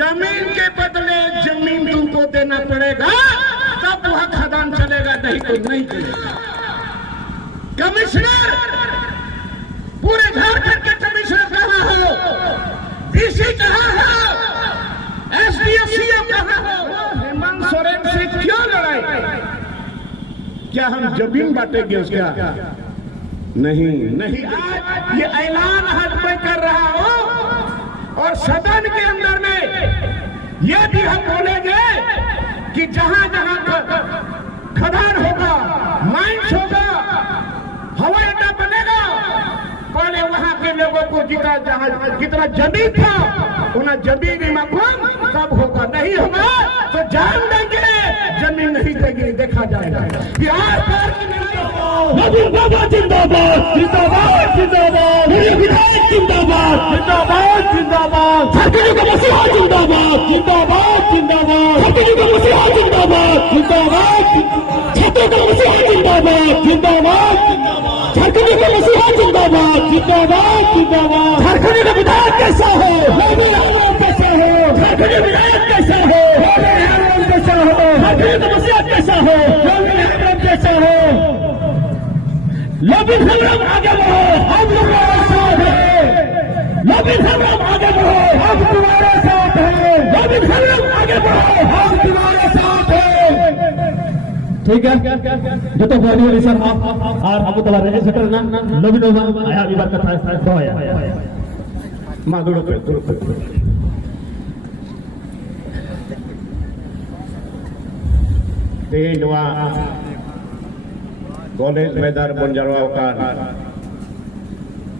जमीन के बदले जमीन तुमको देना पड़ेगा, तब वह खदान चलेगा, नहीं तो नहीं चलेगा। कमिश्नर, पूरे झारखंड के कमिश्नर कहाँ हो, डीसी कहाँ हो, एसडीओ सीओ कहाँ हो, हेमंत सोरेन से क्यों लड़ाई? क्या हम जमीन बांटेंगे उसका? नहीं नहीं। आज ये ऐलान हद में कर रहा हूं और सदन के अंदर में यह भी हम बोलेंगे कि जहां जहां खदान होगा, माइंस होगा, हवाई अड्डा बनेगा, पहले वहां के लोगों को जितना जमीन था उन्हें जमीन मकान कब होगा, नहीं होगा तो जान देंगे, जमीन नहीं देंगे, देखा जाएगा। बिहार जिंदाबाद जिंदाबाद जिंदाबाद जिंदाबाद, विधायक जिंदाबाद जिंदाबाद जिंदाबाद, छत्तीसगढ़ का मसीहा जिंदाबाद जिंदाबाद जिंदाबाद, छत्तीसगढ़ का मसीहा जिंदाबाद जिंदाबाद, छत्तीसगढ़ का मसीहा जिंदाबाद जिंदाबाद, झारखंड का मसीहा जिंदाबाद जिंदाबाद जिंदाबाद। झारखंड का विधायक कैसा हो, कैसा हो, झारखंड का विधायक कैसा हो, कैसा हो, झारखंड का मसीहा कैसा हो, कैसा हो। लॉबी संग्राम आगे बढ़ो, हम तुम्हारे साथ हैं। लॉबी संग्राम आगे बढ़ो, हम तुम्हारे साथ हैं। लॉबी संग्राम आगे बढ़ो, हम तुम्हारे साथ हैं। ठीक है, जो तो बॉडी वाली सर आप हमको तो रहे सेटल ना लॉबी नो आया विवाद का था तो आया मादुड़ो पे तेनवा कॉलेज मैदान बंजारवा का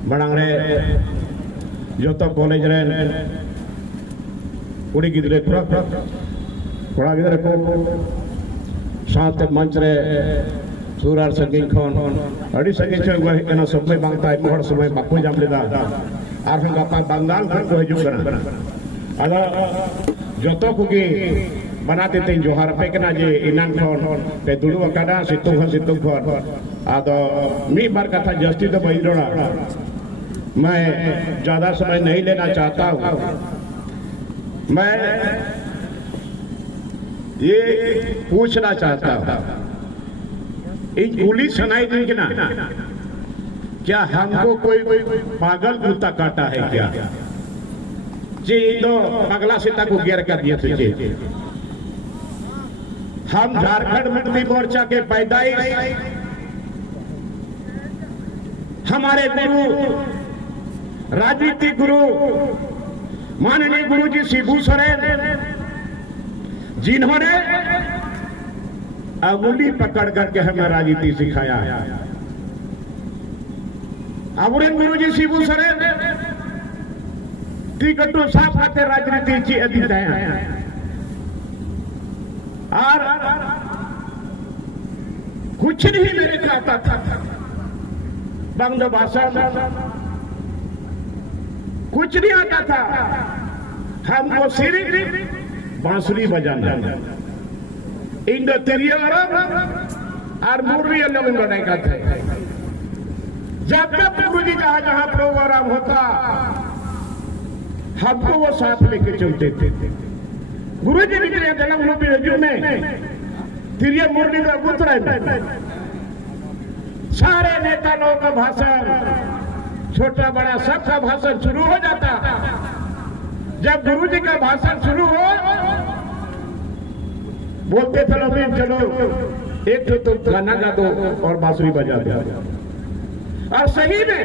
बड़ांग रे जो तो कॉलेज रे कुड़ी गिदरे कोड़ा गिदरे को साथ मंच रे सूरार संगिन खन अड़ी संगिन छे गए एना समय बांगता मोहर समय बाको जाम लेदा आर हम गापा बंगाल खन को हिजु कना आदा जतो कुगी बनाते थे जोहार पे कना जे इनान खन पे दुडु अकाडा सितुंग खन आदो मी बार कथा जस्टी तो बहिरोड़ा मैं ज्यादा समय नहीं लेना चाहता हूं। मैं ये पूछना चाहता हूं, इन पुलिस सुनाई देंगे ना, क्या हमको कोई पागल कुत्ता काटा है क्या? जी तो पगला सीता को गिर कर दिए थे। हम झारखंड मुक्ति मोर्चा के पैदाइश हमारे गुरु, राजनीतिक गुरु माननीय गुरु जी शिबू सोरेन, जिन्होंने अंगुली पकड़ करके हमें राजनीति सिखाया है। हमारे गुरु जी शिबू सोरेन टिकटो साफ हाथे राजनीति की अधीन है और कुछ नहीं मेरे चाहता था बंग भाषा कुछ नहीं आता था, हमको सिर्फ बांसुरी बजाना इंडो तिरियर और मुरली लोग बनाए का थे। जब तक गुरु जी का जहां प्रोग्राम होता हमको वो साथ लेके चलते थे। गुरु जी निकले जन्म लोग में तिरिया मुरली का गुतरा सारे नेता लोगों का भाषण, छोटा बड़ा सबका भाषण शुरू हो जाता। जब गुरु जी का भाषण शुरू हो बोलते चलो भी चलो एक तो गाना गा दो और बांसुरी बजा दो, और सही में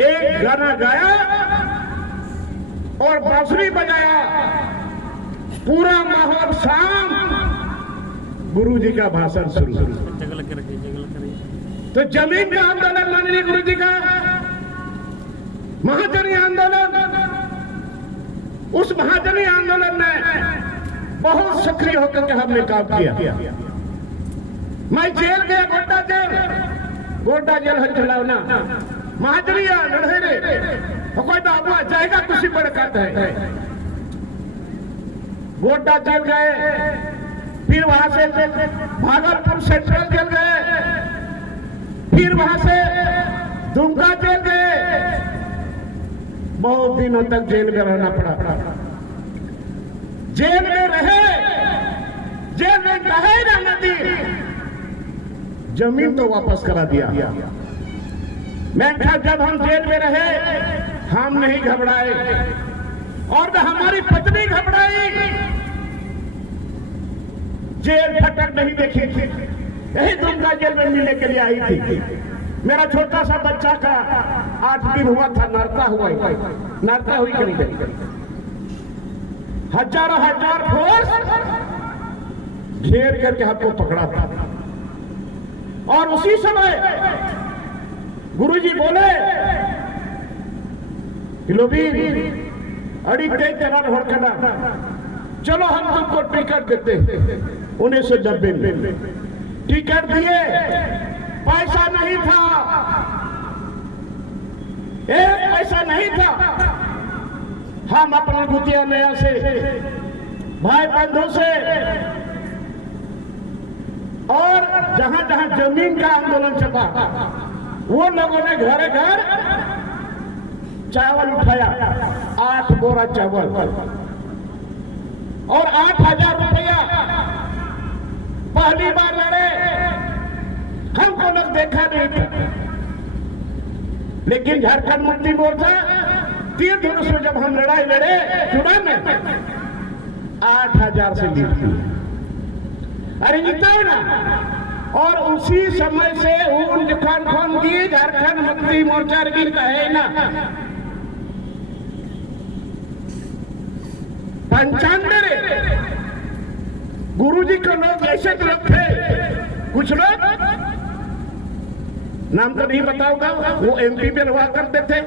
एक गाना गाया और बांसुरी बजाया, पूरा माहौल शांत, गुरु जी का भाषण शुरू। तो जमीन का आंदोलन माननीय गुरु जी का महाजनी आंदोलन, उस महाजनी आंदोलन में बहुत सक्रिय होकर के हमने काम किया। मैं जेल गया, गोड्डा जेल हल चलावना महाजनी लड़े रे कोई बाबू जाएगा कुछ बड़ करता है। गोड्डा जेल गए, फिर वहां से भागलपुर सेंट्रल जेल गए, फिर वहां से दुमका जेल गए, बहुत दिनों तक जेल में रहना पड़ा। जेल में रहे, जेल में रहे रहने दी, जमीन तो वापस करा दिया। मैं कहा जब हम जेल में रहे हम नहीं घबराए और न हमारी पत्नी घबराई। जेल फटक नहीं देखी थी, यही दुमका जेल में मिलने के लिए आई थी। मेरा छोटा सा बच्चा का 8 दिन हुआ था, नरता हुई करीब। हजारों हजार फोर्स घेर करके हमको पकड़ा था और उसी समय गुरुजी बोले अड़ी होड़कना, चलो हम तुमको टिकट देते हैं। 1990 में टिकट दिए, पैसा नहीं था, एक पैसा नहीं था। हम अपना गुतिया नया से भाई बंधु से और जहां जहां जमीन का आंदोलन चला वो लोगों ने घर घर चावल उठाया, 8 बोरा चावल और 8,000 रुपया। पहली बार लड़े, हमको लोग देखा नहीं था, लेकिन झारखंड मुक्ति मोर्चा 3 धनुष में जब हम लड़ाई लड़े चुनाव में 8,000 से जीती। अरे जीता है ना। और उसी समय से खान की झारखंड मुक्ति मोर्चा की कहे ना 95 गुरुजी को लोग ऐसे लोग थे, कुछ लोग नाम तो नहीं बताऊंगा, वो एमपी में हुआ करते थे।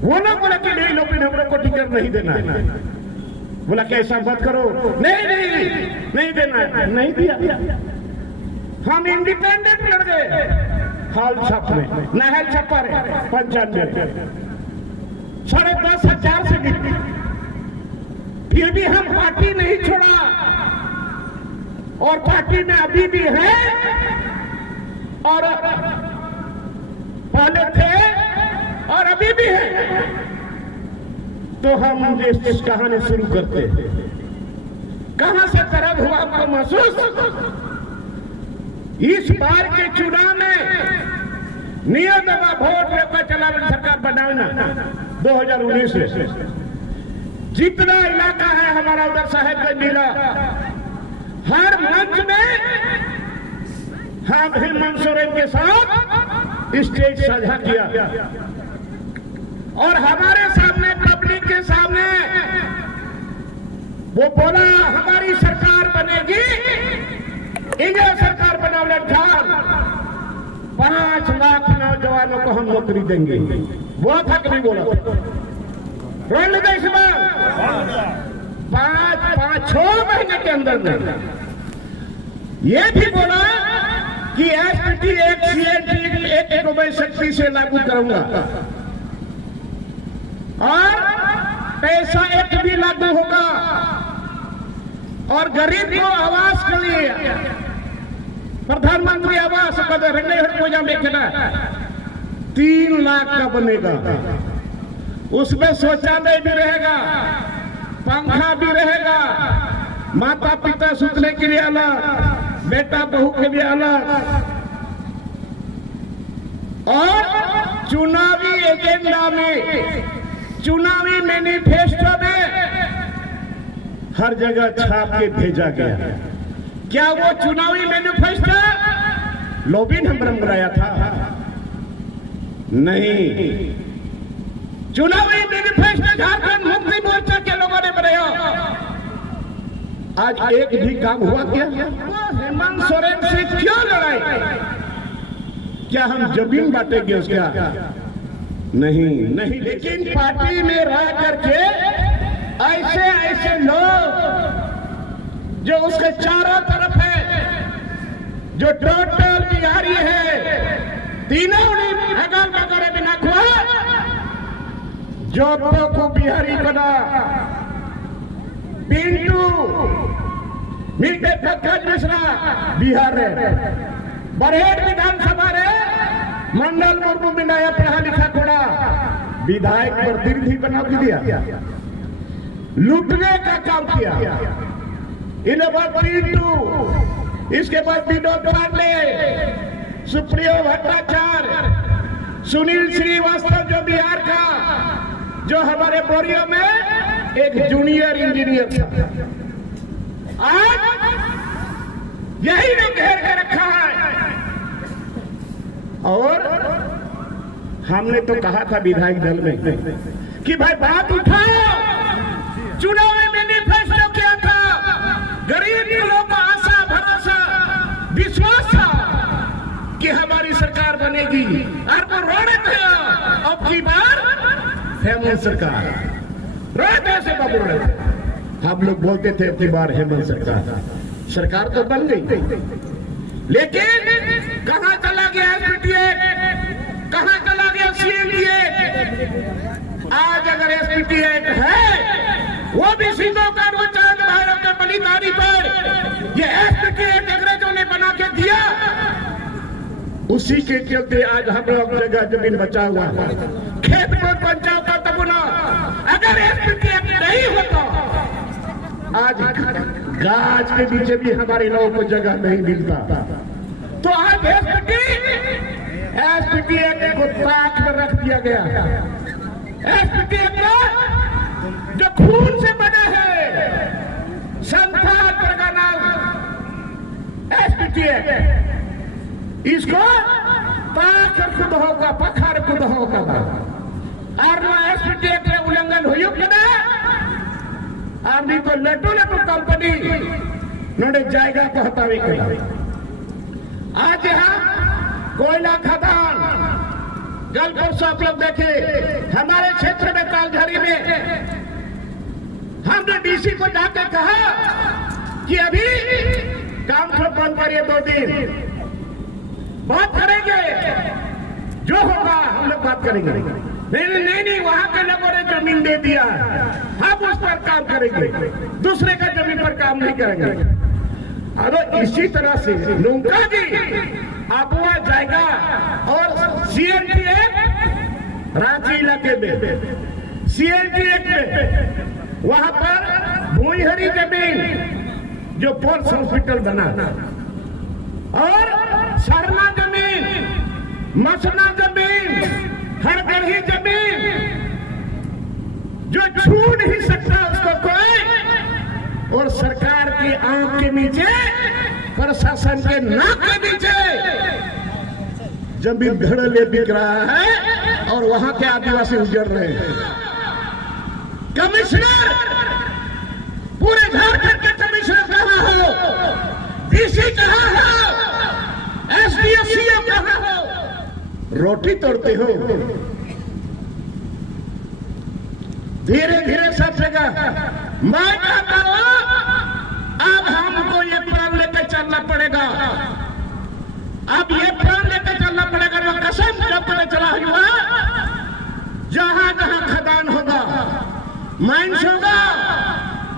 वो लोग बोला कि नहीं लोग हमको टिकट नहीं देना है। बोला कि ऐसा मत करो, नहीं देना, नहीं दिया। हम इंडिपेंडेंट लड़ गए हाल छाप में, नहल छपा रहे 95 10,500 से गिरती। फिर भी हम पार्टी नहीं छोड़ा और पार्टी में अभी भी है और पहले थे और अभी भी है। तो हम इस कहानी शुरू करते हैं। कहां से तरफ हुआ आपको महसूस? इस बार के चुनाव में नियत वोट लेकर चला सरकार बनाना 2019 से जितना इलाका है हमारा उधर साहेबगंज जिला, हर मंच में हम हेमंत सोरेन के साथ स्टेज साझा किया और हमारे सामने पब्लिक के सामने वो बोला हमारी सरकार बनेगी, इंडिया सरकार बनावला 5 लाख नौजवानों को हम नौकरी देंगे। बोला था कि नहीं बोला? रोल देश में 5-6 महीने के अंदर में ये भी बोला कि एसपीटी एक्ट सीएटी एक्ट को मैं सख्ती से लागू करूंगा और पैसा एक्ट भी लागू होगा और गरीब को आवास के लिए प्रधानमंत्री आवास देखना 3 लाख का बनेगा। उसमें शौचालय भी रहेगा, पंखा भी रहेगा, माता पिता सुतने के लिए अलग, बेटा बहू के लिए अलग और चुनावी एजेंडा में, चुनावी मैनिफेस्टो में हर जगह छाप के भेजा गया। क्या वो चुनावी मैनिफेस्टो लोबिन हम बनाया था? नहीं, चुनावी मैनिफेस्टो झारखंड मुक्ति मोर्चा के लोगों ने बनाया। आज एक भी काम हुआ क्या? हेमंत सोरेन से क्यों लड़ाई? क्या हम जमीन बांटेंगे उसका? नहीं। लेकिन पार्टी में रह करके ऐसे लोग जो उसके चारों तरफ है, जो टोटल बिहारी है, तीनों अगल बगल बिना खुआ जो को बिहारी बना, पिंटू मिलते पंकज मिश्रा बिहार है, बरहेट विधानसभा रे मंडल मुर्मू में नया पढ़ा लिखा कोड़ा विधायक प्रतिनिधि बना दिया, लूटने का काम किया। इन्हें बाद पिंटू, इसके बाद विनोद पांडे, सुप्रियो भट्टाचार्य, सुनील श्रीवास्तव जो बिहार का, जो हमारे बोरियो में एक जूनियर इंजीनियर था, आज यही ने घेर के रखा है। और हमने तो कहा था विधायक दल में कि भाई बात उठाओ, चुनाव में मैनिफेस्टो किया था, गरीब लोगों का आशा भरोसा विश्वास था कि हमारी सरकार बनेगी, और वो रोने थे। अब की बार हेमंत सरकार रोए थे, से बाबू रोए थे। हम लोग बोलते थे अब की बार हेमंत सरकार तो बन गई, लेकिन कहां चला गया एसपीटीए, कहां चला गया सीएनडीए? आज अगर एसपीटीए है, वो भी सिद्धों कर्मचारी भाइयों के बलिदानी पर ये एसपीटीए अंग्रेजों ने बना के दिया, उसी के चलते आज हम लोग जगह जमीन बचा हुआ है। खेत पर पंचायत का तबुना, अगर एसपीटीए नहीं होता, आज गाज के नीचे भी हमारे लोगों को जगह नहीं मिलता। तो आज एसपीटीए को ताक में रख दिया गया। एसपीटीए जो खून से बना है, संथाल परगना एसपीटीए, इसको ताक खुद होगा, पखार खुद होगा। और एसपीटीए के उल्लंघन हुई कदा, आदमी को लटू कंपनी नोड़े जाएगा को हटावे कदा। आज यहाँ कोयला खदान जलपुर से आप लोग देखे, हमारे क्षेत्र में तालझारी में हमने डीसी को जाकर कहा कि अभी काम को बंद करिए, 2 दिन बात करेंगे, जो होगा हम लोग बात करेंगे। नहीं, वहां के लोगों ने जमीन दे दिया, हम उस पर काम करेंगे, दूसरे का जमीन पर काम नहीं करेंगे। अरे इसी तरह से लुंका जी अगुआ जाएगा, और सीएनडीए रांची इलाके में, सीएनडीए में वहां पर भूईहरी जमीन जो फोर्स हॉस्पिटल बना, और सरना जमीन, मसना जमीन, हरगढ़ी जमीन जो छू नहीं सकता उसको कोई, और सरकार की आंख के नीचे, प्रशासन के नाक के नीचे जमीन धड़ल्ले बिक रहा है, और वहां के आदिवासी उजड़ रहे हैं। कमिश्नर, पूरे झारखंड के कमिश्नर कहां हो, डीसी कहां हो, एसडीओ सीओ कहां हो? रोटी तोड़ते हो। धीरे धीरे सब जगह मैं कहता हूं, अब हमको ये प्रण लेकर चलना पड़ेगा, अब ये प्रण लेकर चलना पड़ेगा। वो कसम जब पता चला हुआ, जहां जहां खदान होगा, माइंस होगा,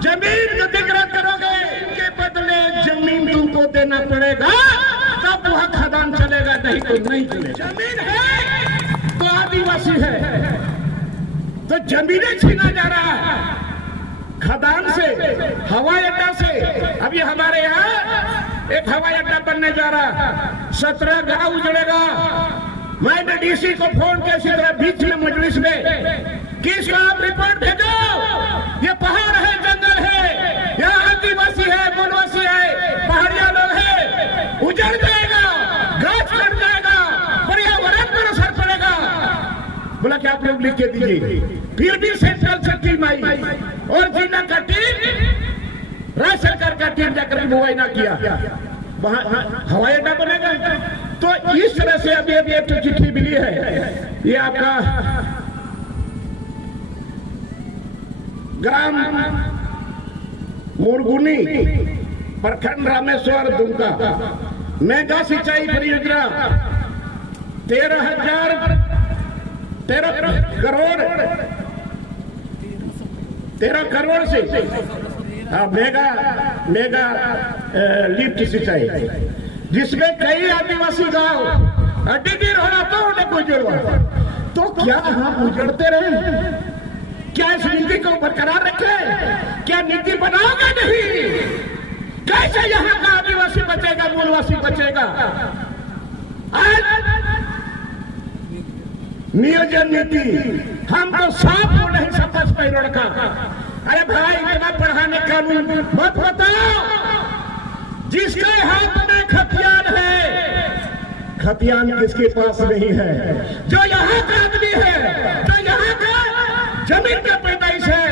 जमीन को अधिग्रहण करोगे, इनके बदले जमीन तुमको देना पड़ेगा, तब वहां खदान चलेगा, नहीं तो नहीं चलेगा। जमीन है तो आदिवासी है, तो जमीनें छीना जा रहा है खदान से, हवाई अड्डा से। अभी हमारे यहाँ एक हवाई अड्डा बनने जा रहा है, 17 गांव उजड़ेगा। मैंने डीसी को फोन किया इसी तरह बीच में मजलिस में कि इसको आप रिपोर्ट भेजो, ये पहाड़ है, जंगल है, यहाँ आदिवासी है, वनवासी है, पहाड़िया लोग है, उजड़ जाएगा, गाछ कट जाएगा, पर्यावरण पर असर पड़ेगा। बोला कि आप लोग लिख के दीजिए। फिर भी सेंट्रल से टीम आई, और जिला का टीम, राज्य सरकार का टीम जाकर मुआयना किया, वहां हवाई अड्डा बनेगा। तो इस तरह से अभी एक चिट्ठी मिली है, ये आपका ग्राम मुरगुनी, प्रखंड रामेश्वर, दुमका, मेगा सिंचाई परियोजना 13 करोड़ से मेगा लिफ्ट सिंचाई, जिसमें कई आदिवासी गांव डिगीर होना तो उन्हें कोई जुड़वा, तो क्या हम उजड़ते रहे? क्या इस नीति को बरकरार रखे? क्या नीति बनाओगे नहीं? कैसे यहाँ का आदिवासी बचेगा, मूलवासी बचेगा? नियोजन नीति हम तो साफ हो नहीं समझ पाए लड़का। अरे भाई इतना पढ़ाने कानून मत बताओ। जिसके हाथ में खतियान है, खतियान किसके पास नहीं है? जो यहाँ का आदमी है, जो यहाँ का जमीन का पैदाइश है,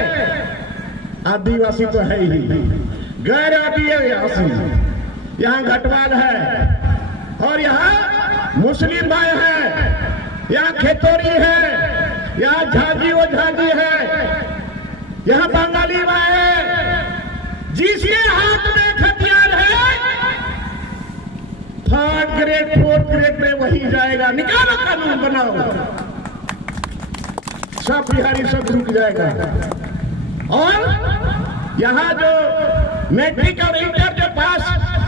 आदिवासी तो है ही, गैर आदिवासी यहाँ घटवाल है, और यहाँ मुस्लिम भाई है, यहाँ खेतौरी है, यहाँ झाजी वो झाजी है, यहाँ बंगाली भाई है। जिसके हाथ में खतियान है, थर्ड ग्रेड फोर्थ ग्रेड में वही जाएगा। निकालो कानून बनाओ, सब बिहारी सब रुक जाएगा। और यहाँ जो मैट्रिक और इंटर जो पास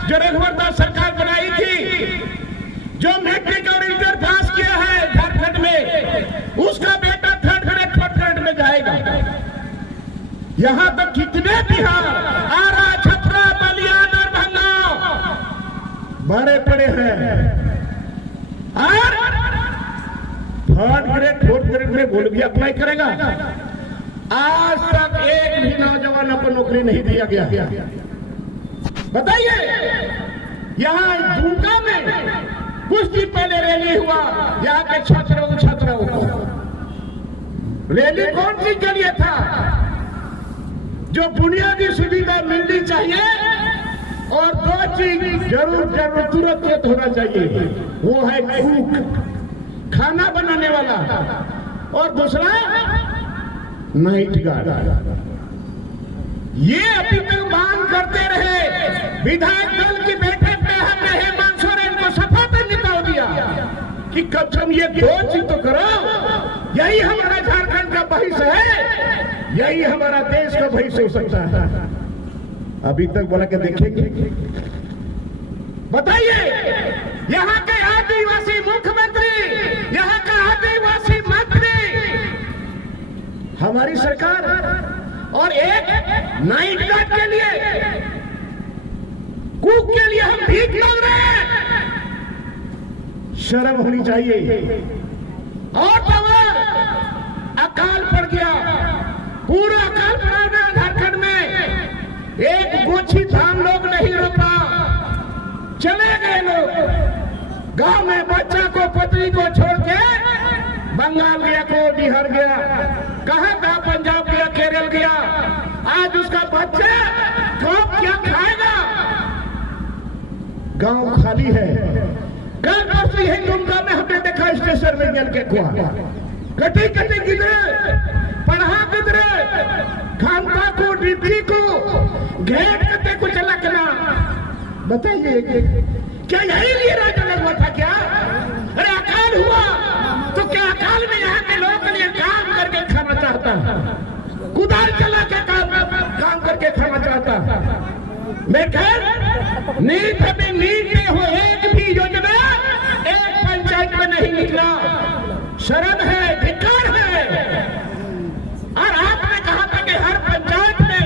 जो रघुवर दास सरकार बनाई थी, जो मैट्रिक और इंटर पास किया है झारखंड में, उसका बेटा थर्ड ग्रेड फोर्थ ग्रेड में जाएगा। यहाँ तक कितने बिहार, आरा, छपरा, बलिया, दरभंगा बड़े पड़े हैं, और थर्ड ग्रेड फोर्थ ग्रेड में बोल भी अप्लाई करेगा। आज तक एक भी नौजवान को नौकरी नहीं दिया गया। बताइए, यहाँ दुमका में कुछ दिन पहले रैली हुआ, यहाँ के छात्रों को। रैली कौन सी के लिए था? जो बुनियादी सुविधा मिलनी चाहिए, और दो चीज जरूर तुरंत होना चाहिए, वो है कुक, खाना बनाने वाला, और दूसरा नाइट गार्ड। ये अभी तक मांग करते रहे। विधायक दल की बैठक में हमने हेमंत सोरेन को सफातन निकाल दिया कि कम से कम ये दो चीज तो करो। यही हमारा झारखंड का भविष्य है, यही हमारा देश का भविष्य हो सकता है। अभी तक बोला के देखेंगे। बताइए, यहाँ के आदिवासी मुख्यमंत्री, यहाँ का आदिवासी मंत्री, हमारी सरकार, और एक नाइट गार्ड के लिए, कुक के लिए हम भीख मांग रहे हैं। शर्म होनी चाहिए। और अकाल पड़ गया, पूरा अकाल पड़ा गया झारखंड में। एक गोछी धान लोग नहीं रोपा, चले गए लोग। गांव में बच्चा को, पत्नी को छोड़ के बंगाल गया, को बिहार गया, कहाँ था, पंजाब गया, केरल गया। आज उसका बच्चा कब क्या खाएगा? गांव खाली है। कल परसों यही दुमका में हमने देखा स्टेशन में जल के कुआ कटी कटी गिरे, पढ़ा गिरे, खामका को, डिप्टी को घेर करते कुछ लगना। बताइए, क्या यही लिए राजा हुआ था क्या? अरे अकाल हुआ तो क्या अकाल में यहाँ के लोगों के लिए काम करके खाना चाहता है? कुदाल चला के काम करके खाना चाहता है? मैं खैर नीट में नीट हो, एक भी योजना एक पंचायत में नहीं निकला। शर्म है, धिक्कार है। और आपने कहा था कि हर पंचायत में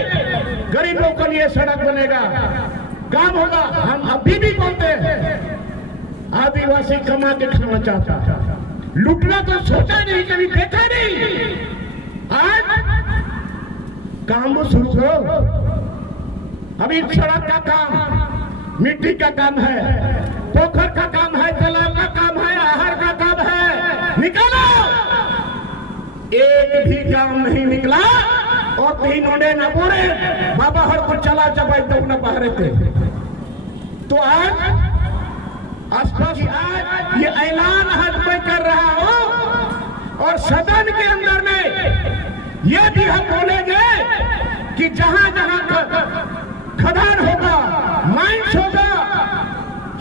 गरीबों के लिए सड़क बनेगा, काम होगा। हम अभी भी बोलते हैं, आदिवासी कमा के खाना चाहता, लुटना तो सोचा नहीं, कभी देखा नहीं। आज काम शुरू करो। अभी सड़क का काम, मिट्टी का काम है, पोखर का काम है, तालाब का काम है, आहार का काम है, निकालो। एक भी काम नहीं निकला। और 3 ओडे न बोरे बाबा हर को चला चबाई तो न बहरे थे। तो आज ये ऐलान हज में कर रहा हूं, और सदन के अंदर में ये भी हम बोलेंगे कि जहां जहां खदान होगा, माइंस होगा,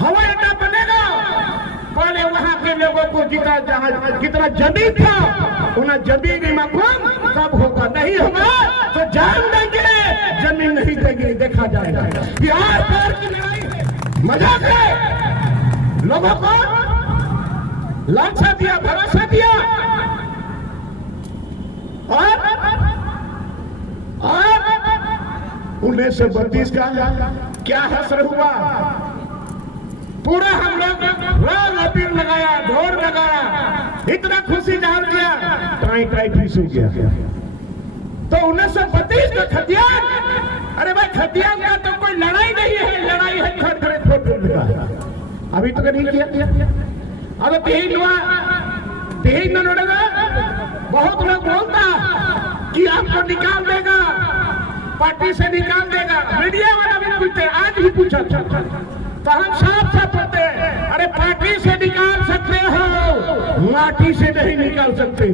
हवाई अड्डा बनेगा, पहले वहां के लोगों को कितना जमीन था, उन्हें जमीन मकान कब होगा, नहीं होगा तो जान देंगे, जमीन नहीं देंगे, देखा जाएगा। बिहार पार की लड़ाई है, मजाक है। लोगों को लालसा दिया, भरोसा दिया, 1932 का क्या हश्र हुआ। पूरा हम लोग रंग अबीर लगाया, ढोल लगाया, इतना खुशी जान किया, टाई टाई फीस हो गया। तो 1932 का खतियान, अरे भाई खतियान का तो कोई लड़ाई नहीं है, लड़ाई है खड़खड़े ठोक का। अभी तो नहीं किया। अब तीन बहुत लोग बोलता कि आपको निकाल देगा, पार्टी से निकाल देगा। मीडिया वाला भी पूछते, आज भी पूछा था, तो हम साफ साफ बोलते हैं, अरे पार्टी से निकाल सकते हो, माटी से नहीं निकाल सकते।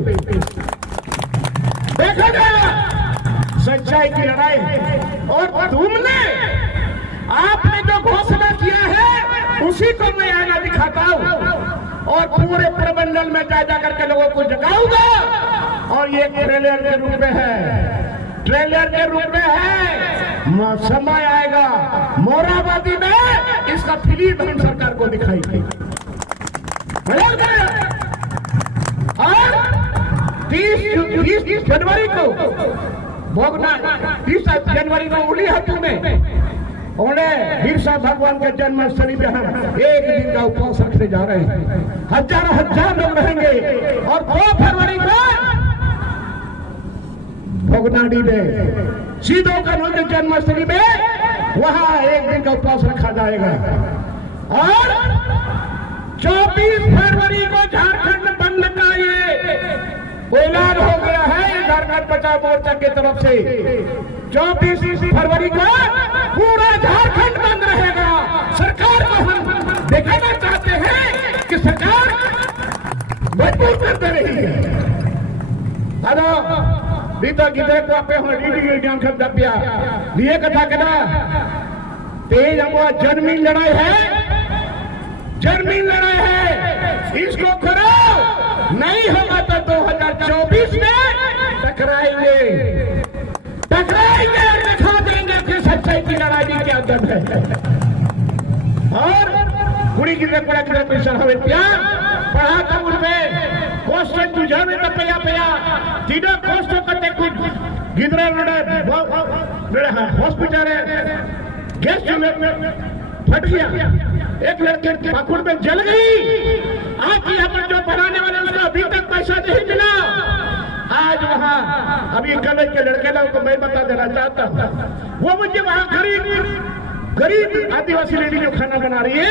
देखा जाएगा सच्चाई की लड़ाई है। और तुमने आपने जो घोषणा किया है उसी को मैं आना दिखाता हूं और पूरे प्रमंडल में जा करके लोगों को जगाऊंगा। और ये ट्रेलर के रूप में है, ट्रेलर के रूप में है। समय आएगा मोराबादी में इसका फिल्म हम सरकार को दिखाएंगे। और 30 जनवरी को भोगना, 30 जनवरी को उड़ी हाथों में उन्हें बिरसा भगवान के जन्मस्थली पे हम एक दिन का उपवास रखने जा रहे हैं। हजार लोग रहेंगे। और 2 फरवरी को भोगनाडी में सीधो कानून के जन्मस्थली में वहां एक दिन का उपवास रखा जाएगा। और 24 फरवरी को झारखंड बंद का ये ऐलान हो गया है झारखंड बचाओ मोर्चा की तरफ से। 24 फरवरी को पूरा झारखंड बंद रहेगा। सरकार को हम दिखाना चाहते हैं कि सरकार मजबूर करते रही है। हेलो बीता गिदे को आपे हम रीडिंग एग्जाम खर्चा पिया लिए कथा करा तेज अपना जन्मीन लड़ाई है, जन्मीन लड़ाई है। इसको करो, नहीं होगा तो 2024 में टकराएंगे, टकराएंगे और दिखा देंगे कि सच्चाई की लड़ाई की क्या दर्द है। और पूरी गिरने पड़ा कि पैसा हमें क्या पढ़ा था उनमें क्वेश्चन तुझा में तो पया पया तीनों क्वेश्चन करते कुछ गिदरा लड़े हॉस्पिटल है गैस फट गया, एक लड़के की पकड़ में जल गई। आज यहाँ पर जो पढ़ाने वाले उसको अभी तक पैसा नहीं मिला। आज वहाँ अभी कल के लड़के लोग को मैं बता देना चाहता हूँ, वो मुझे वहाँ गरीब आदिवासी लेडी जो खाना बना रही है,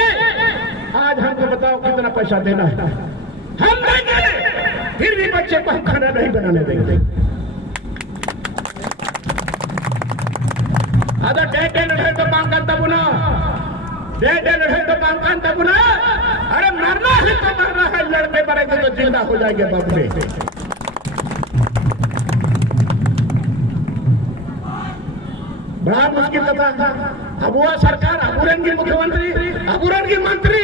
आज हमको बताओ कितना पैसा देना है। हम देंगे, फिर भी बच्चे को हम खाना नहीं बनाने देंगे। अगर डेटे लड़े तो बांका तबुना, डेटे लड़े तो बांका तबुना। अरे मरना है तो मरना है, लड़के मरेंगे तो जिंदा हो जाएंगे बाप रे। बड़ा मुश्किल था। अबुआ सरकार, अबूरन की मुख्यमंत्री, अबूरन की मंत्री,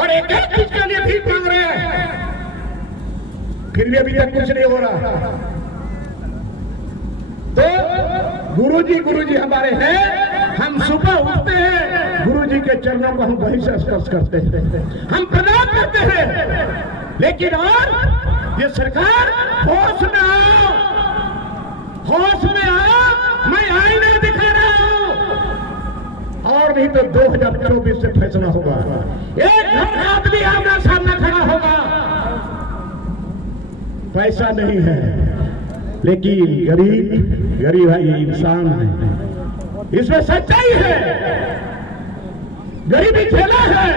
और एक एक चीज के लिए भीख मांग रहे हैं, फिर भी अभी तक कुछ नहीं हो रहा। तो गुरुजी हमारे हैं। हम सुबह उठते हैं, गुरुजी के चरणों को हम वहीं से स्पर्श करते हैं, हम प्रणाम करते हैं। लेकिन और ये सरकार होश में आओ, होश में आओ। मैं आईना दिखा रहा हूं। और नहीं तो 2024 से फैसला होगा। एक आदमी आमना सामना खड़ा होगा। पैसा नहीं है, लेकिन गरीब भाई इंसान है, इसमें सच्चाई है। गरीबी खेला है।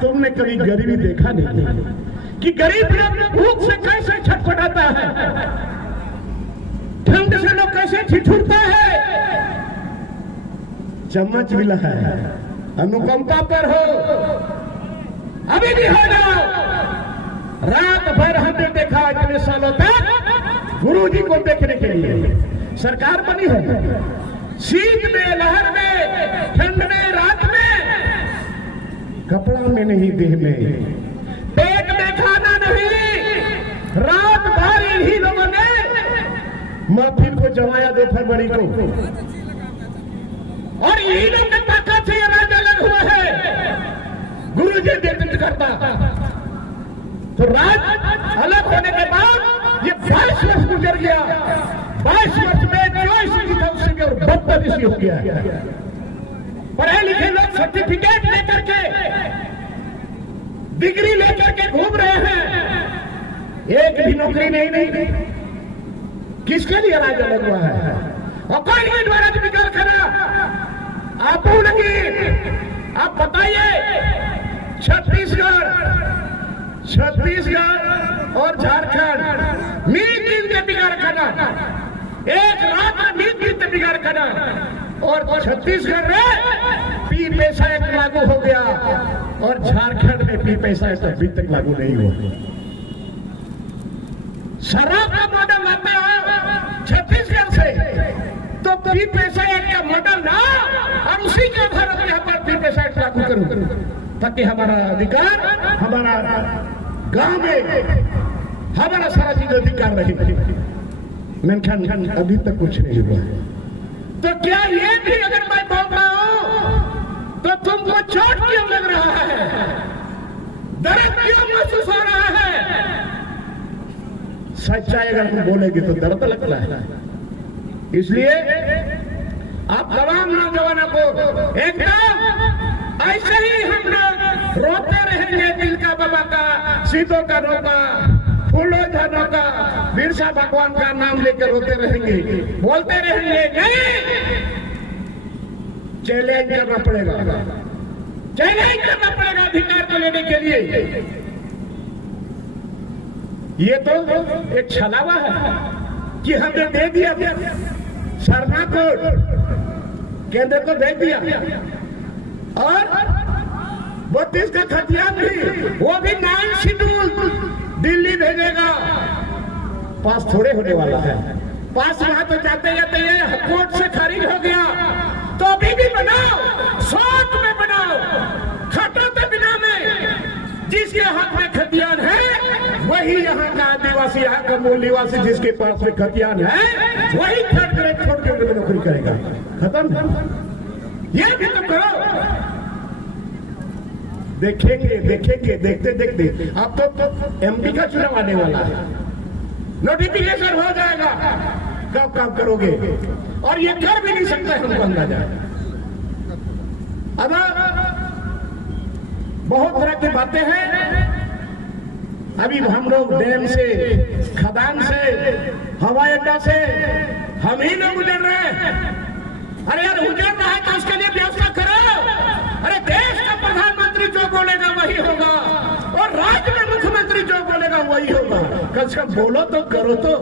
तुमने कभी गरीबी देखा नहीं कि गरीब लोग भूख से कैसे छटपटाता है, ठंड से लोग कैसे ठिठुरता है। चम्मच मिला है, अनुकंपा पर हो, अभी भी हो जाओ। रात भर हमने देखा इतने सालों तक गुरुजी को देखने के लिए सरकार बनी है। शीत में, लहर में, ठंड में, रात में, कपड़ा में नहीं, देह में, पेट में खाना नहीं, रात भर इन्हीं लोगों ने महफिल को जमाया 2 फरवरी को। और यही लोग की ताकत से ये राज्य अलग हुआ है। गुरुजी नेतृत्व करता, तो राज्य अलग होने के बाद ये 22 वर्ष गुजर गया। 22 वर्ष में जो स्थिति था उससे और बदतर सर्विस हो गया है। पढ़े लिखे लोग सर्टिफिकेट लेकर के, डिग्री लेकर के घूम रहे हैं, एक भी नौकरी नहीं। किसके लिए राज अलग हुआ है? और कौन है द्वारा विकास करा? आप नहीं। आप बताइए, छत्तीसगढ़ और झारखंड मिलकर के बिगाड़ करना, एक रात में मिलकर बिगाड़ करना, और छत्तीसगढ़ में पी पैसा एक्ट लागू हो गया और झारखंड में पी पैसा एक्ट अभी तक लागू नहीं हुआ। शराब का मॉडल लाते हैं छत्तीसगढ़ से, तो पी पैसा एक्ट का मॉडल ना और उसी के आधार पर यहाँ पर पी पैसा एक्ट लागू करूं, ताकि हमारा अधिकार, हमारा गांव में हमारा सारा चीज अधिकार रहे। मेनखान अभी तक कुछ नहीं हुआ है। तो क्या ये भी अगर मैं बोल रहा हूं तो तुमको चोट क्यों लग रहा है? दर्द क्यों महसूस हो रहा है? सच्चाई अगर तुम बोलेगी तो दर्द लगता है। इसलिए आप तमाम नौजवानों को एकदम ऐसे ही हम लोग रोते रहेंगे, तिलका बाबा का, सीधो का रोका, फूलो धनों का, बिरसा भगवान का नाम लेकर रोते रहेंगे, बोलते रहेंगे। नहीं, चैलेंज करना पड़ेगा, चैलेंज करना पड़ेगा अधिकार को लेने के लिए। ये तो एक छलावा है कि हमने दे दिया, शर्मा को केंद्र को दे दिया, और 32 का खतियान भी, वो भी 9 शेड्यूल दिल्ली भेजेगा। पास थोड़े होने वाला है, पास वहां तो जाते जाते ये कोर्ट से खारिज हो गया, तो अभी भी बनाओ, शौक में बनाओ, खटोते बिना में। जिसके हाथ में खतियान है वही यहाँ का आदिवासी, यहाँ का मूल निवासी, जिसके पास में खतियान है वही थर्ड ग्रेड छोड़ के नौकरी करेगा। खत्म। ये भी तो करो। देखेंगे, देखते देखते अब तो एमपी का चुनाव आने वाला है, नोटिफिकेशन हो जाएगा, कब काम करोगे? और ये कर भी नहीं सकते हमको अंदाजा। अब बहुत तरह की बातें हैं। अभी हम लोग डैम से, खदान से, हवाई अड्डा से हम ही लोग गुजर रहे हैं। अरे यार, गुजर रहा है तो उसके लिए व्यवस्था करो। अरे देश का प्रधानमंत्री जो बोलेगा वही होगा, और राज्य में मुख्यमंत्री जो बोलेगा वही होगा। कम से कम बोलो तो, करो तो।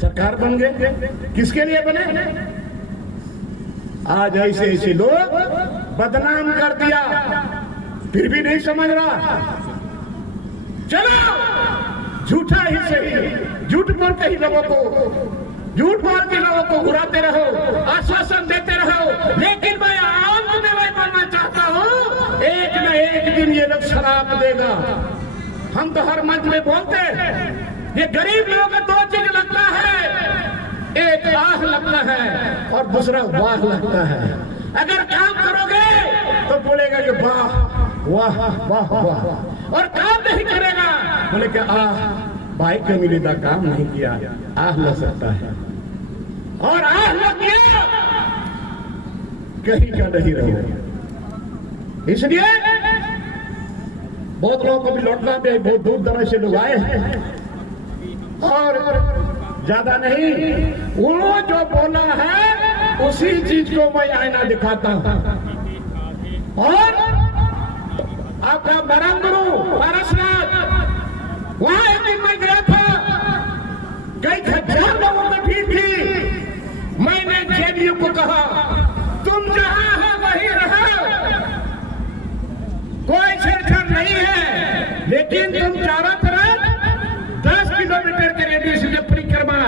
सरकार बन गए, किसके लिए बने? आज ऐसे लोग बदनाम कर दिया, फिर भी नहीं समझ रहा। चलो झूठा ही सही, झूठ बोल के ही लोगों को घुराते रहो, आश्वासन देते रहो। लेकिन मैं आम में मैं बनना चाहता हूँ, एक न एक दिन ये लोग शराब देगा। हम तो हर मंच में बोलते हैं, ये गरीब लोगों को 2 चीज लगता है, एक आह लगता है और दूसरा वाह लगता है। अगर काम करोगे तो बोलेगा कि वाह वाह वाह वाह, और काम नहीं करेगा बोले कि आह भाई के मिलेदा काम नहीं किया, आह लग सकता है। और आह लग गया कहीं का नहीं रहेगा। इसलिए बहुत लोगों को भी लौटना भी, बहुत दूर दराज से लोग आए हैं, और ज्यादा नहीं, वो जो बोला है उसी चीज को मैं आईना दिखाता हूं। और आपका बरंगरू पारसनाथ, वहां एक दिन मैं गया था, कई हजार लोगों में भीड़ थी। मैंने जेडीयू को कहा, तुम जहां हो वहीं रहो, कोई छेड़छाड़ नहीं है, लेकिन तुम चारों तरफ 10 किलोमीटर के रेडियस से परिक्रमा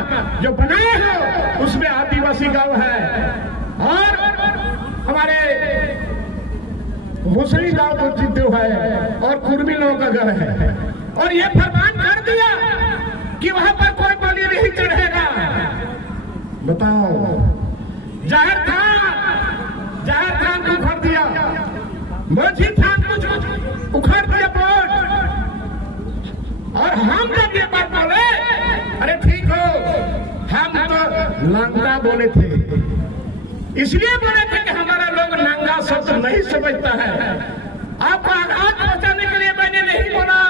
जो बनाए हो उसमें आदिवासी गांव है, और हमारे मुसली गांव को चित्तू है, और कुर्मी लोगों का घर है। और ये फरमान कर दिया कि वहां पर कोई बलि नहीं चढ़ेगा। बताओ, जाहिर खान को उखाड़ दिया, मझी खान को उखाड़ दिया बोर्ड। और हम जब ये बात बोले, अरे ठीक हो, हम तो नंगा बोले थे, इसलिए बोले थे कि हमारा लोग नंगा शब्द नहीं समझता है। आपको आघात पहुंचाने के लिए मैंने नहीं बोला,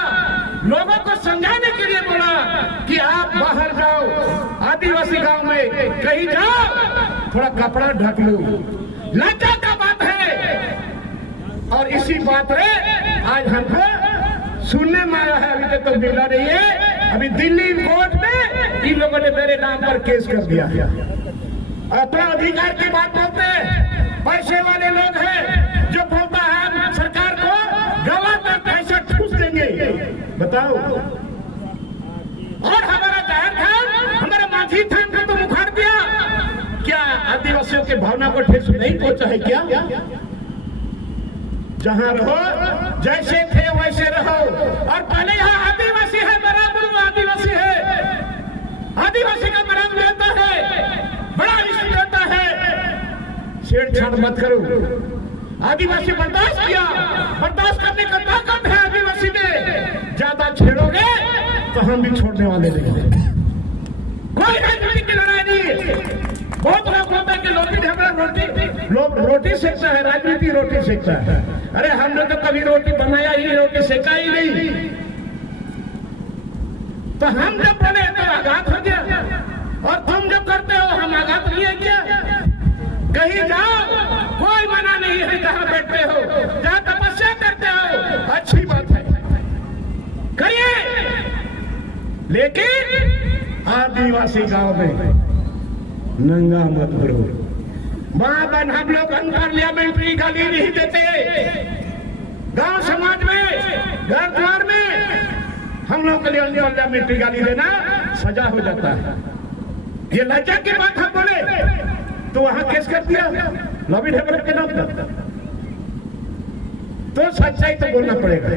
लोगों को समझाने के लिए बोला कि आप बाहर जाओ, आदिवासी गांव में कहीं जाओ, थोड़ा कपड़ा ढक लो, लज्जा का बात है। और इसी बात रे आज हमको सुनने में आया है, अभी तक तो मिला नहीं है। अभी दिल्ली कोर्ट में इन लोगों ने मेरे नाम पर केस कर दिया। अपना अधिकार की बात बोलते हैं, पैसे वाले लोग हैं, जो बोलता है सरकार को गला में पैसा ठूस देंगे, बताओ। और हमारा जाहिर था, हमारा माझी थान का तो मुखार दिया, क्या आदिवासियों के भावना को ठेस नहीं पहुंचा है क्या? जहां रहो जैसे थे वैसे रहो। और पहले यहाँ आदिवासी है, बराबर आदिवासी है, आदिवासी का बराबर रहता है, बड़ा विषय रहता है। छेड़छाड़ मत करो। आदिवासी बर्दाश्त किया, बर्दाश्त करने का ताकत है आदिवासी में। ज्यादा छेड़ोगे तो हम भी छोड़ने वाले नहीं। कोई राजनीति की लड़ाई नहीं। बहुत लोग बोलते हैं कि रोटी सेकता है, राजनीति रोटी सेकता है। अरे हमने तो कभी रोटी बनाया ही, रोटी सेका ही नहीं। तो हम जब बोले तो आघात हो गया, और तुम जब करते हो हम आघात नहीं है क्या? कहीं जाओ, कोई मना नहीं है, जहां बैठते हो, जहां तपस्या करते हो, अच्छी बात है, करिए। लेकिन आदिवासी गांव में नंगा मत करो। वहां पर हम लोग अनपार्लियामेंट्री गाली नहीं देते। गांव समाज में, घर द्वार में हम लोग के लिए अनपार्लियामेंट्री गाली देना सजा हो जाता है। ये लज्जा की बात हम बोले तो वहां केस कर दिया लॉबी डेवलप के नाम पर। तो सच्चाई तो बोलना पड़ेगा।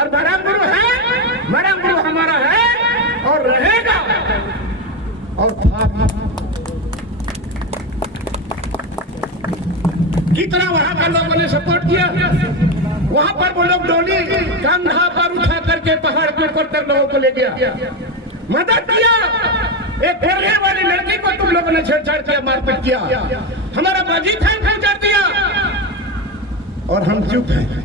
और बराबर है, बराबर हमारा है और रहेगा। और कितना वहां पर लोगों ने सपोर्ट किया, वहां पर वो लोग डोली कंधा पर उठा करके पहाड़ के ऊपर तक लोगों को ले गया, मदद किया। एक पढ़ने वाली लड़की को तुम लोगों ने छेड़छाड़ किया, मारपीट किया, हमारा बाजी थान पहुंचा दिया, और हम चुप हैं।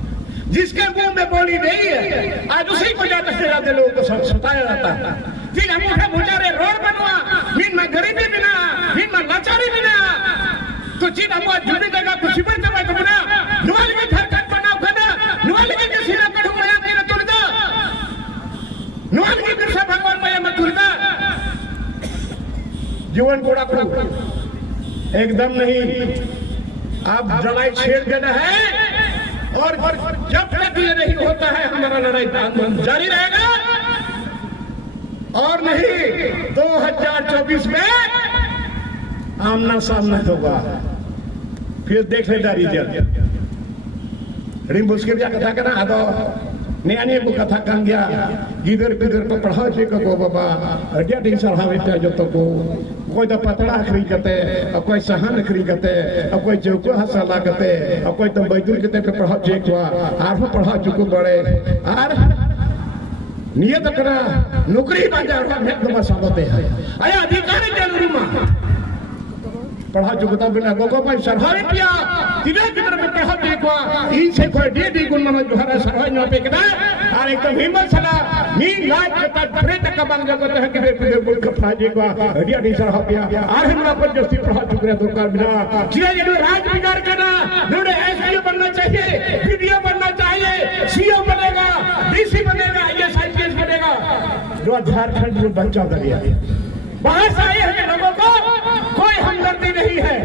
जिसके मुंह में बोली नहीं है, आज उसी को ज्यादा से ज्यादा लोगों को सताया जाता है। ठीक है, मुझे बुझारे रोड बनवा, मीन में गरीबी बिना, मीन में लाचारी बिना, तो चीन हमको जुड़ी जगह कुछ भी जमा तो बना, नुआल के घर कट बनाओ खड़ा, नुआल के सीना कड़ू माया के न तुरदा, नुआल के कृष्ण भगवान माया मत तुरदा। जीवन कोड़ा करो एकदम नहीं, आप जलाई छेड़ देना है। और जब तक ये नहीं होता है हमारा लड़ाई जारी रहेगा। और नहीं 2024 में आमना सामना होगा, फिर देख लेना रिजल्ट। रिम मुश्किल जा कथा करना आदो नया को कथा कान गया गिदर पिदर पर पढ़ा छे को बाबा अडिया दिन सहावे पे जो तो को कोई तो पतला अखरी कते, कोई सहन अखरी कते, कोई चौको हसला कते, कोई तो बैदुल कते पे पढ़ा छे को आरो पढ़ा चुको बड़े आर नियत करा नौकरी बाजार में एकदम साबते है। अरे अधिकारी जरूरी मा पढ़ा चुकता बिना गोगो भाई सरहावे पिया तिने किधर में पढ़ा देखवा इन से कोई डी गुण में जो हरा सरहावे न पे कदा और एकदम हिम्मत सला मी लाज कता भरे तक बंग जगत है कि बे बोल का फाजे को हडिया डी सरहा पिया और हमरा पर जस्ती पढ़ा चुक रहा सरकार बिना जिया ये राज बिगाड़ करना नोडे एसपीओ बनना चाहिए, पीडीओ बनना चाहिए, सीओ बनेगा, डीसी बनेगा, आईएएस बनेगा। जो झारखंड में बच्चा करिए बाहर से आए हैं लोगों को कोई हमदर्दी नहीं है,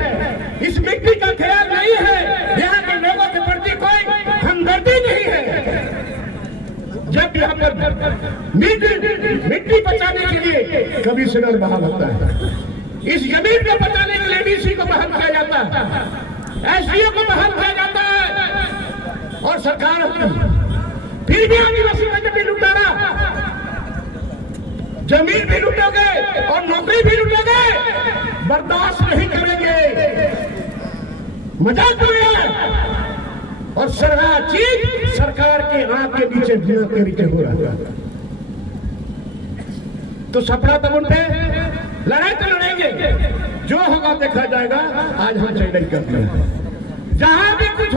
इस मिट्टी का ख्याल नहीं है, यहाँ के लोगों के प्रति कोई हमदर्दी नहीं है। जब यहाँ पर मिट्टी बचाने के लिए कमिश्नर बहाल होता है, इस जमीन को बचाने के लिए डीसी को बहाल किया जाता है, एसडीओ को बहाल किया जाता है, और सरकार फिर भी आदिवासी का जमीन लुटारा, जमीन भी लूटोगे और नौकरी भी लूटोगे, बर्दाश्त नहीं करेंगे, मजाक नहीं है। और सरकार चीज सरकार के आंख के पीछे भूख के नीचे हो रहा है। तो सपना तब उनपे होगा देखा जाएगा। आज हम तैयारी कर दिया, जहां भी कुछ